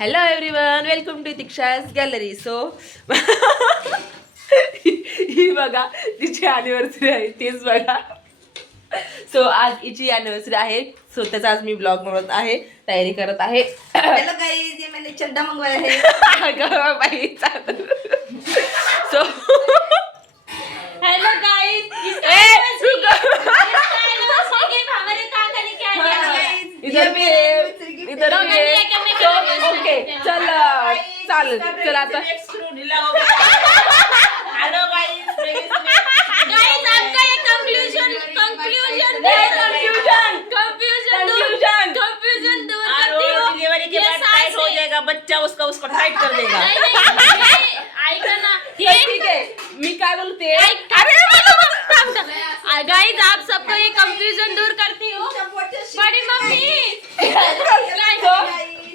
Hello everyone, welcome to Diksha's gallery. So ही बघा तिची अॅनिव्हर्सरी आहे, तीच बघा. सो आज हिची अॅनिव्हर्सरी आहे. सो त्याचा आज मी ब्लॉग बनवत आहे, तयारी करत आहे. हेलो गाइस, ये मैंने चड्डा मंगवाया है. सो हेलो गाइस, इधर भी इधर भी ओके. चल चालेल, चल आता. हेलो गाइस, गाइस आपका ये कंक्लूजन दूर करती हूँ. डिलीवरी के बाद टाइट हो जाएगा बच्चा, उसका उसको टाइट कर देगा. ऐका ना, ठीक आहे, मी काय बोलते. गाइस आप सबको ये कंफ्यूजन दूर करती हूँ. बड़ी मम्मी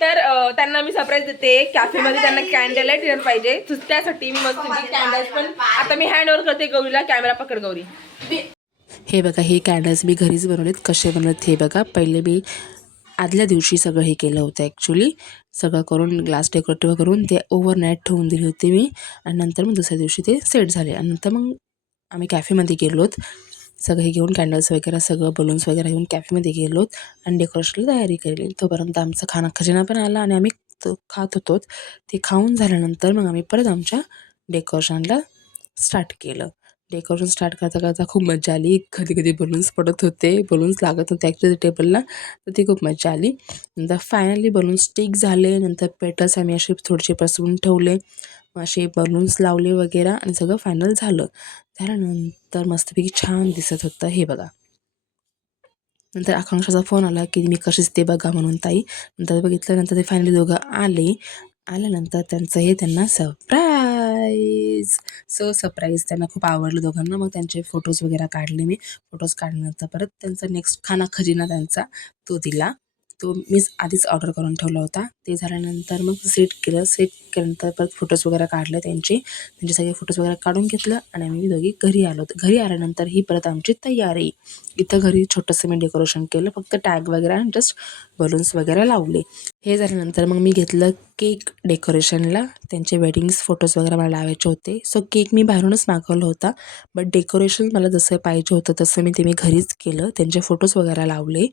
तर त्यांना मी सरप्राईज देते. कॅफेमध्ये त्यांना कॅन्डल लाईट डिनर पाहिजे, तर त्यासाठी मी मस्त कॅन्डल्स पण आता मी हँड ओव्हर करते गौरीला. कॅमेरा पकड गौरी. हे बघा, हे कॅन्डल्स मी घरीच बनवलेत. कसे बनवलेत हे बघा. पहिले मी आदल्या दिवशी सगळं हे केलं होतं. ॲक्च्युली सगळं करून ग्लास डेकोरेटिव्ह करून ते ओव्हरनाईट ठेवून दिले होते मी. आणि नंतर मग दुसऱ्या दिवशी ते सेट झाले. आणि नंतर मग आम्ही कॅफेमध्ये गेलोत. सगळं हे घेऊन कॅन्डल्स वगैरे सगळं बलून्स वगैरे घेऊन कॅफेमध्ये गेलोत आणि डेकोरेशनला तयारी केली. तोपर्यंत आमचा खाना खजिना पण आला आणि आम्ही खात होतो. ते खाऊन झाल्यानंतर मग आम्ही परत आमच्या डेकोरेशनला स्टार्ट केलं. डेकोरेशन स्टार्ट करता करता खूप मजा आली. कधी कधी बलून्स पडत होते, बलून्स लागत होते ॲक्च्युली टेबलला, तर ती खूप मजा आली. नंतर फायनली बलून्स स्टिक झाले. नंतर पेटल्स आम्ही असे थोडेसे पसरून ठेवले, असे बलून्स लावले वगैरे आणि सगळं फायनल झालं. त्यानंतर मस्तपैकी छान दिसत होतं हे बघा. नंतर आकांक्षाचा फोन आला की मी कशीच ते बघा म्हणून ताई. नंतर बघितल्यानंतर ते फायनली दोघं आल्यानंतर त्यांना सरप्राईज. सो सरप्राईज त्यांना खूप आवडलं दोघांना. मग त्यांचे फोटोज वगैरे काढले मी. फोटोज काढल्यानंतर परत त्यांचा नेक्स्ट खाना खजिना त्यांचा तो दिला. तो मीच आधीच ऑर्डर करून ठेवला होता. ते झाल्यानंतर मग सेट केल्यानंतर परत फोटोज वगैरे काढले त्यांचे सगळे फोटोज वगैरे काढून घेतलं आणि आम्ही दोघी घरी आलो. घरी आल्यानंतर ही परत आमची तयारी. इथं घरी छोटंसं मी डेकोरेशन केलं, फक्त टॅग वगैरे आणि जस्ट बलून्स वगैरे लावले. हे झाल्यानंतर मग मी घेतलं केक डेकोरेशनला. त्यांचे वेडिंग्स फोटोज वगैरे मला लावायचे होते. सो केक मी बाहेरूनच मागवलं होता, बट डेकोरेशन मला जसं पाहिजे होतं तसं मी घरीच केलं. त्यांचे फोटोज वगैरे लावले,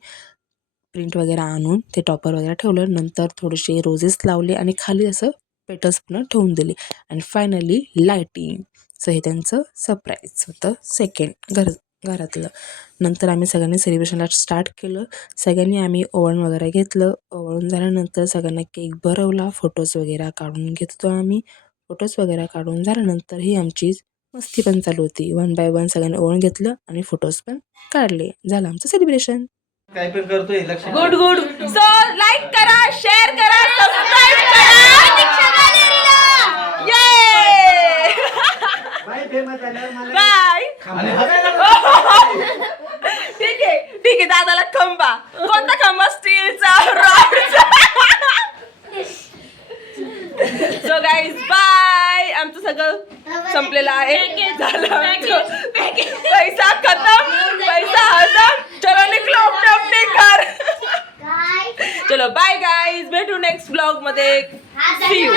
प्रिंट वगैरे आणून ते टॉपर वगैरे ठेवलं. नंतर थोडेसे रोजेस लावले आणि खाली असं पेटल्स पण ठेवून दिले. आणि फायनली लाईटिंग. सो हे त्यांचं सरप्राईज होतं सेकंड घरातलं. नंतर आम्ही सगळ्यांनी सेलिब्रेशनला स्टार्ट केलं. सगळ्यांनी आम्ही ओव्हन वगैरे घेतलं. ओव्हन झाल्यानंतर सगळ्यांना केक भरवला. फोटोज वगैरे काढून घेतो आम्ही. फोटोज वगैरे काढून झाल्यानंतर ही आमची मस्ती पण चालू होती. 1 बाय 1 सगळ्यांनी ओव्हन घेतलं आणि फोटोज पण काढले. झालं आमचं सेलिब्रेशन. काय पण करतोय लक्ष. Good good. सो लाईक करा, शेअर करा, सबस्क्राईब करा. बाय. ठीक आहे दादाला खंबा. कोणता खंबा? स्टीलचा, रॉडचा. So guys bye. आमचं सगळं संपलेलं आहे. झालं पैसा खतम, पैसा हजम. चलो निघलो अपने घर. चलो बाय गाईज, भेटू नेक्स्ट ब्लॉग मध्ये. See you.